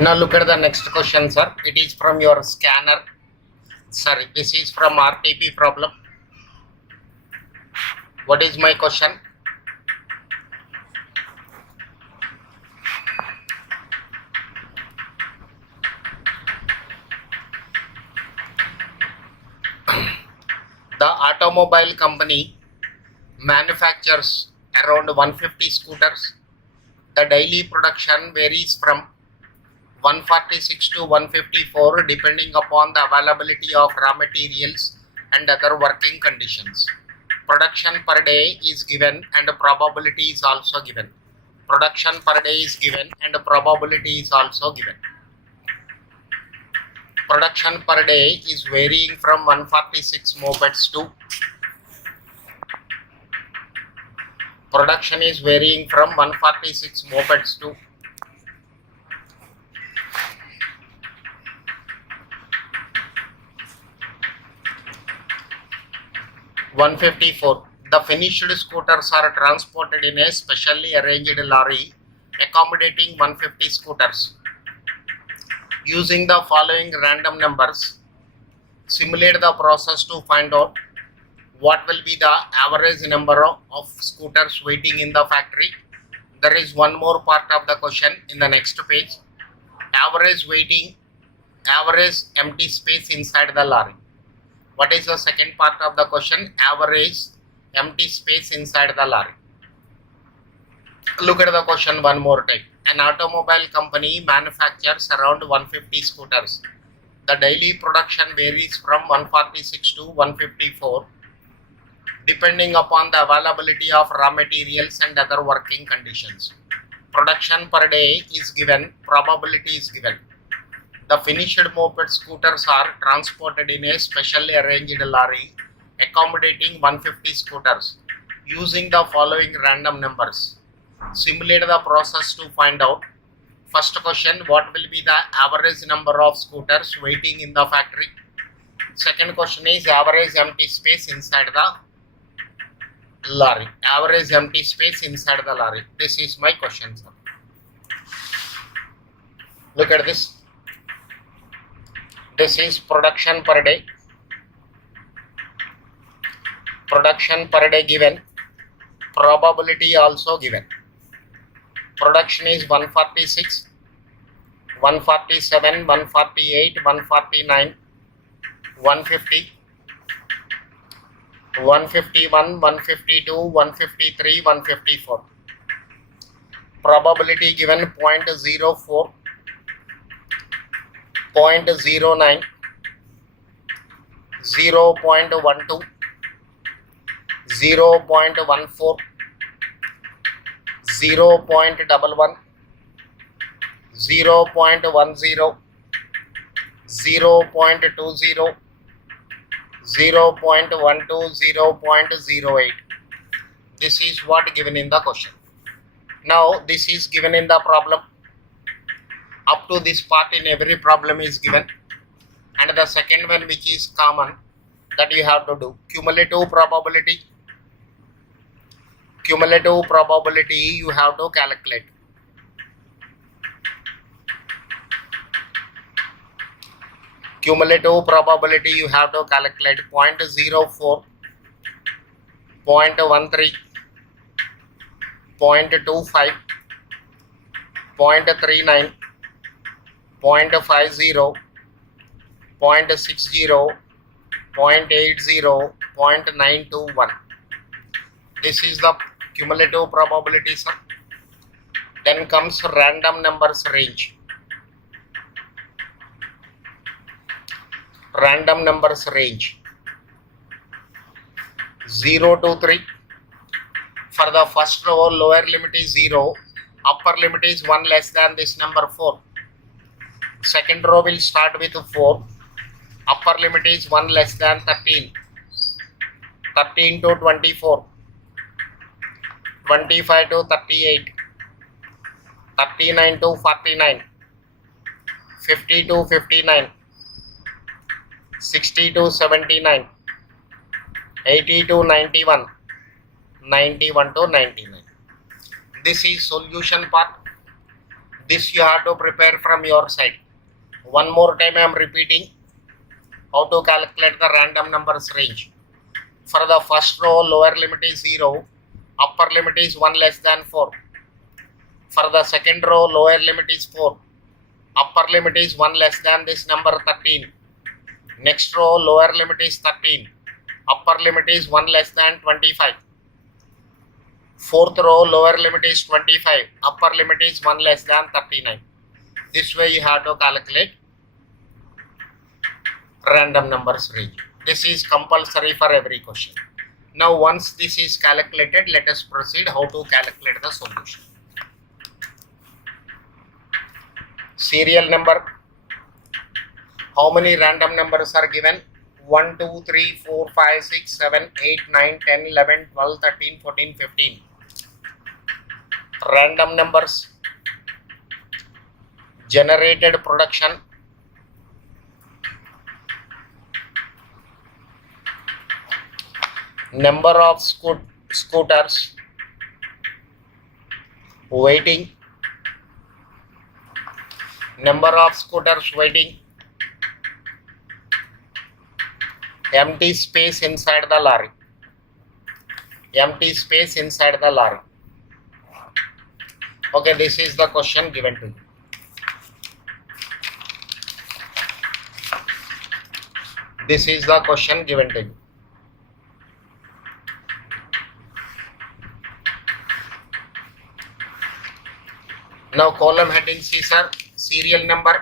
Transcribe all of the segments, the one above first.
Now look at the next question, sir. It is from your scanner. Sorry, this is from RTP problem. What is my question? The automobile company manufactures around 150 scooters. The daily production varies from 146 to 154 depending upon the availability of raw materials and other working conditions. Production per day is given and probability is also given. Production per day is given and probability is also given. Production per day is varying from 146 mopeds to production is varying from 146 mopeds to 154. The finished scooters are transported in a specially arranged lorry accommodating 150 scooters. Using the following random numbers, simulate the process to find out what will be the average number of scooters waiting in the factory. There is one more part of the question in the next page. Average waiting, average empty space inside the lorry. What is the second part of the question? Average empty space inside the lorry. Look at the question one more time. An automobile company manufactures around 150 scooters. The daily production varies from 146 to 154 depending upon the availability of raw materials and other working conditions. Production per day is given, probability is given. The finished moped scooters are transported in a specially arranged lorry accommodating 150 scooters using the following random numbers. Simulate the process to find out. First question, what will be the average number of scooters waiting in the factory? Second question is average empty space inside the lorry. Average empty space inside the lorry. This is my question, sir. Look at this. This is production per day. Production per day given. Probability also given. Production is 146, 147, 148, 149, 150, 151, 152, 153, 154. Probability given 0.04, 0.09, 0.12, 0.14, 0.11, 0.10, 0.20, 0.12, 0.08. This is what given in the question. Now this is given in the problem. Up to this part in every problem is given. And the second one, which is common, that you have to do cumulative probability. Cumulative probability you have to calculate. Cumulative probability you have to calculate 0.04, 0.13, 0.25, 0.39, 0.50, 0.60, 0.80, 0.921. This is the cumulative probability, sir. Then comes random numbers range. Random numbers range 0 to 3. For the first row, lower limit is 0, upper limit is 1 less than this number 4. Second row will start with 4, upper limit is 1 less than 13, 13 to 24, 25 to 38, 39 to 49, 50 to 59, 60 to 79, 80 to 91, 91 to 99. This is solution part. This you have to prepare from your side. One more time I am repeating how to calculate the random numbers range. For the first row, lower limit is 0, upper limit is 1 less than 4. For the second row, lower limit is 4, upper limit is 1 less than this number 13. Next row, lower limit is 13, upper limit is 1 less than 25. Fourth row, lower limit is 25, upper limit is 1 less than 39. This way you have to calculate random numbers range. This is compulsory for every question. Now once this is calculated, let us proceed how to calculate the solution. Serial number. How many random numbers are given? 1, 2, 3, 4, 5, 6, 7, 8, 9, 10, 11, 12, 13, 14, 15. Random numbers. Generated production. Number of scooters waiting. Number of scooters waiting. Empty space inside the lorry. Empty space inside the lorry. Okay, this is the question given to you. This is the question given to you. Now column headings is serial number,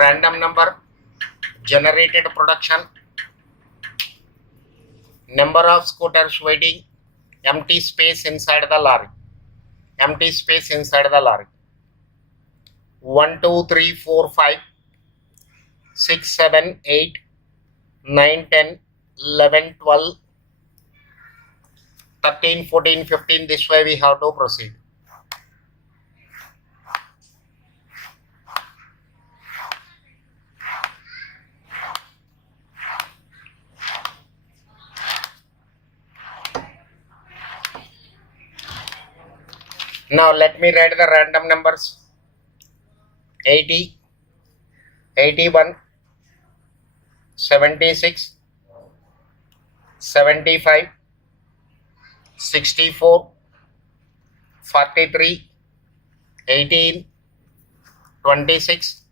random number, generated production, number of scooters waiting, empty space inside the lorry. Empty space inside the lorry. 1, 2, 3, 4, 5, 6, 7, 8, 9, 10, 11, 12, 13, 14, 15. This way we have to proceed. Now let me write the random numbers. 80, 81, 76, 75, 64, 43, 18, 26,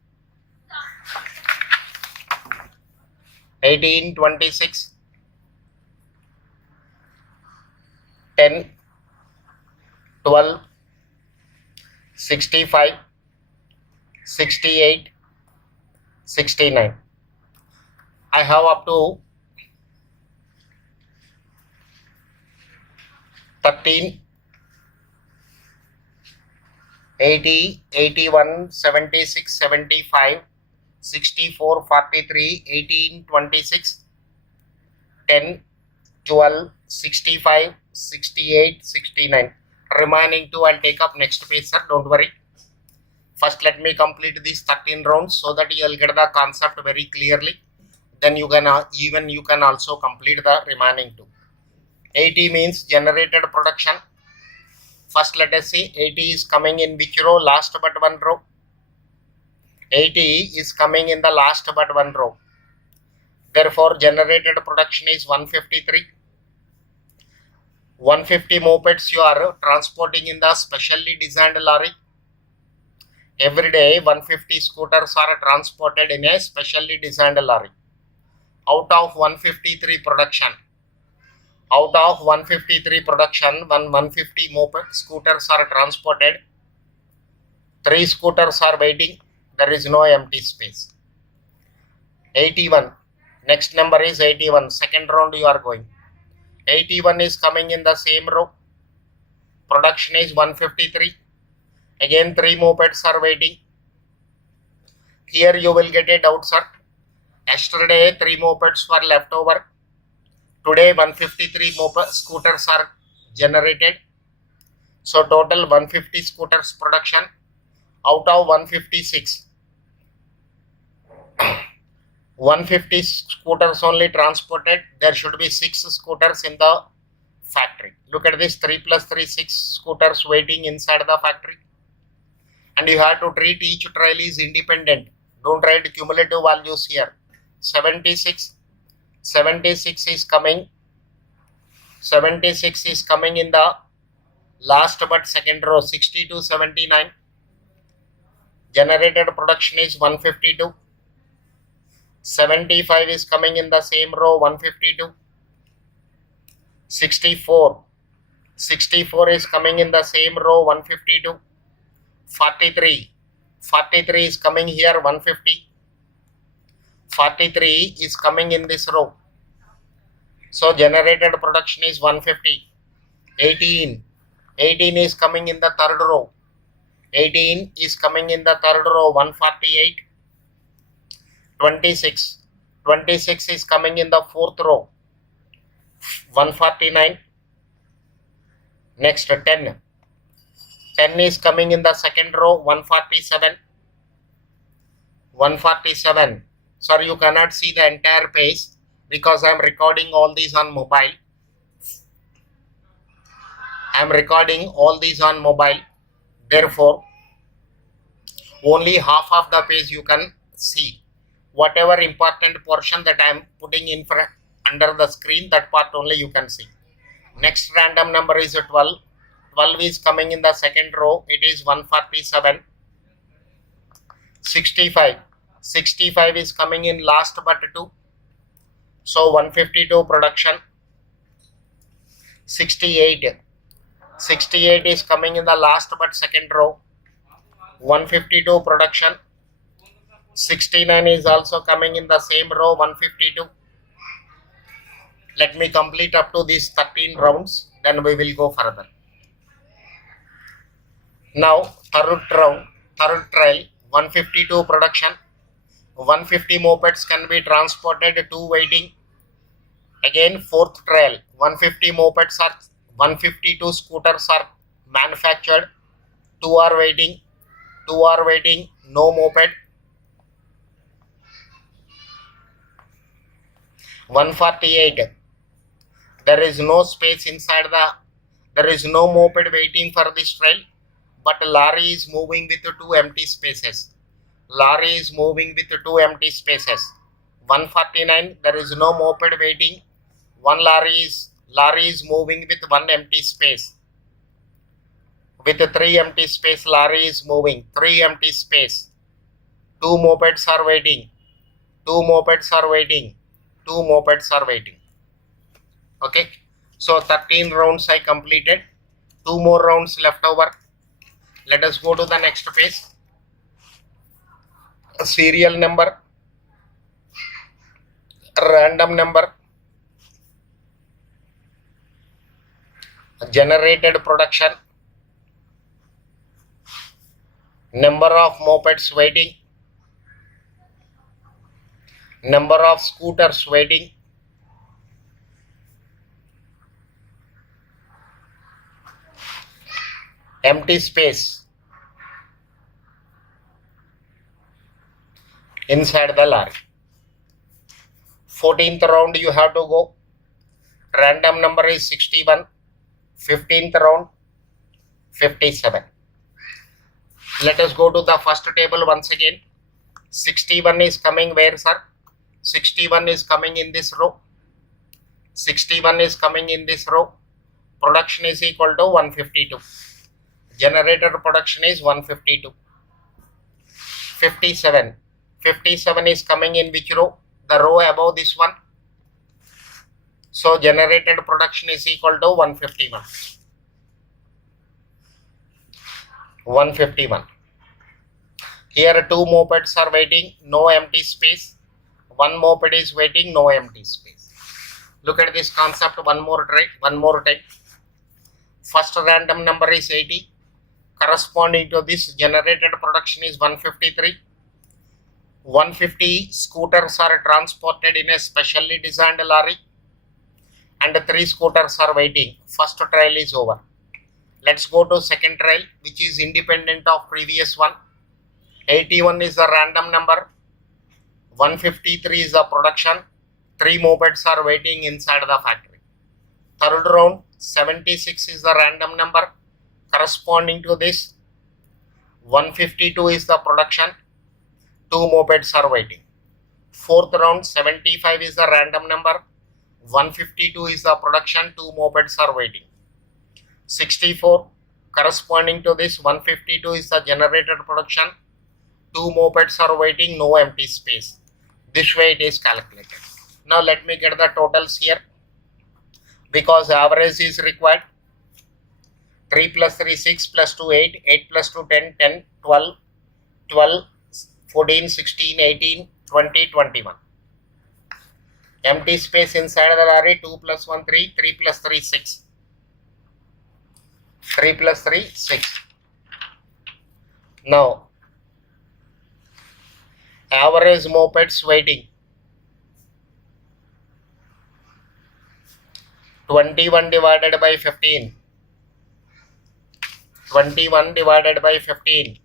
18, 26, 10, 12, 65, 68, 69. I have up to 13, 80, 81, 76, 75, 64, 43, 18, 26, 10, 12, 65, 68, 69. Remaining 2 I'll take up next page, sir. Don't worry. First let me complete these 13 rounds so that you'll get the concept very clearly. Then you can also complete the remaining 2. 80 means generated production. First let us see 80 is coming in which row? Last but one row. 80 is coming in the last but one row. Therefore generated production is 153. 150 mopeds you are transporting in the specially designed lorry. Every day 150 scooters are transported in a specially designed lorry. Out of 153 production, 150 moped scooters are transported. 3 scooters are waiting. There is no empty space. 81. Next number is 81. Second round you are going. 81 is coming in the same row. Production is 153. Again 3 mopeds are waiting. Here you will get a doubt, sir. Yesterday 3 mopeds were left over. Today 153 moped scooters are generated. So total 150 scooters production. Out of 156, 150 scooters only transported. There should be 6 scooters in the factory. Look at this, 3 plus 3, 6 scooters waiting inside the factory. and you have to treat each trial is independent. Don't write cumulative values here. 76 is coming. 76 is coming in the last but second row. 60 to 79. Generated production is 152. 75 is coming in the same row. 152. 64 is coming in the same row. 152. 43 is coming here. 150. 43 is coming in this row. So generated production is 150. 18 is coming in the third row. 18 is coming in the third row. 148. 26 is coming in the fourth row. 149. Next 10 is coming in the second row. 147. Sorry, you cannot see the entire page because I am recording all these on mobile. Therefore, only half of the page you can see. Whatever important portion that I am putting in front under the screen, that part only you can see. Next random number is 12. 12 is coming in the second row. It is 147. 65 is coming in last but 2. So 152 production. 68 is coming in the last but second row. 152 production. 69 is also coming in the same row. 152. Let me complete up to these 13 rounds, then we will go further. Now third trial, 152 production. 150 mopeds can be transported, 2 waiting. Again fourth trial, 152 scooters are manufactured, 2 are waiting, no moped. 148, there is no space inside there is no moped waiting for this trial, but lorry is moving with 2 empty spaces. 149, there is no moped waiting. One lorry is moving with 1 empty space. With 3 empty space, lorry is moving. 3 empty space. 2 mopeds are waiting. 2 mopeds are waiting. Okay. So 13 rounds I completed. 2 more rounds left over. Let us go to the next page. Serial number, random number, generated production, number of mopeds waiting, number of scooters waiting, empty space inside the lorry. 14th round you have to go. Random number is 61. 15th round 57. Let us go to the first table once again. 61 is coming where, sir? 61 is coming in this row. 61 is coming in this row. Production is equal to 152. Generated production is 152. 57 is coming in which row? The row above this one. So generated production is equal to 151. 151. Here 2 mopeds are waiting, no empty space. 1 moped is waiting, no empty space. Look at this concept one more time. First random number is 80. Corresponding to this generated production is 153. 150 scooters are transported in a specially designed lorry and 3 scooters are waiting. First trial is over. Let's go to second trial, which is independent of previous one. 81 is the random number. 153 is the production. 3 mopeds are waiting inside the factory. Third round, 76 is the random number. Corresponding to this, 152 is the production, 2 mopeds are waiting. Fourth round, 75 is the random number, 152 is the production, 2 mopeds are waiting. 64 corresponding to this 152 is the generated production, 2 mopeds are waiting, no empty space. This way it is calculated. Now let me get the totals here. Because average is required, 3 plus 3 6 plus 2 8, 8 plus 2 10, 10, 12, 12, 14, 16, 18, 20, 21. Empty space inside the lorry, 2 plus 1 3, 3 plus 3 6. 3 plus 3 6. Now average mopeds waiting, 21 divided by 15. 21 divided by 15.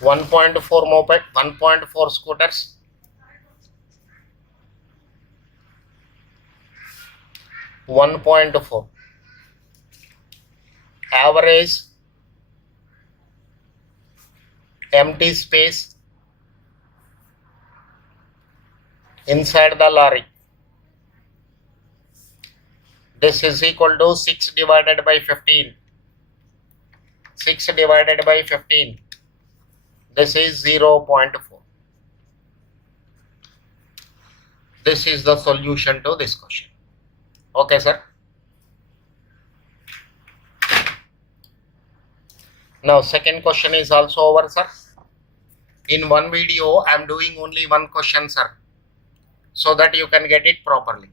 1.4 moped, 1.4 scooters. 1.4. Average empty space inside the lorry. This is equal to 6 divided by 15. 6 divided by 15. This is 0.4. This is the solution to this question. Okay, sir. Now, second question is also over, sir. In one video, I am doing only one question, sir, so that you can get it properly.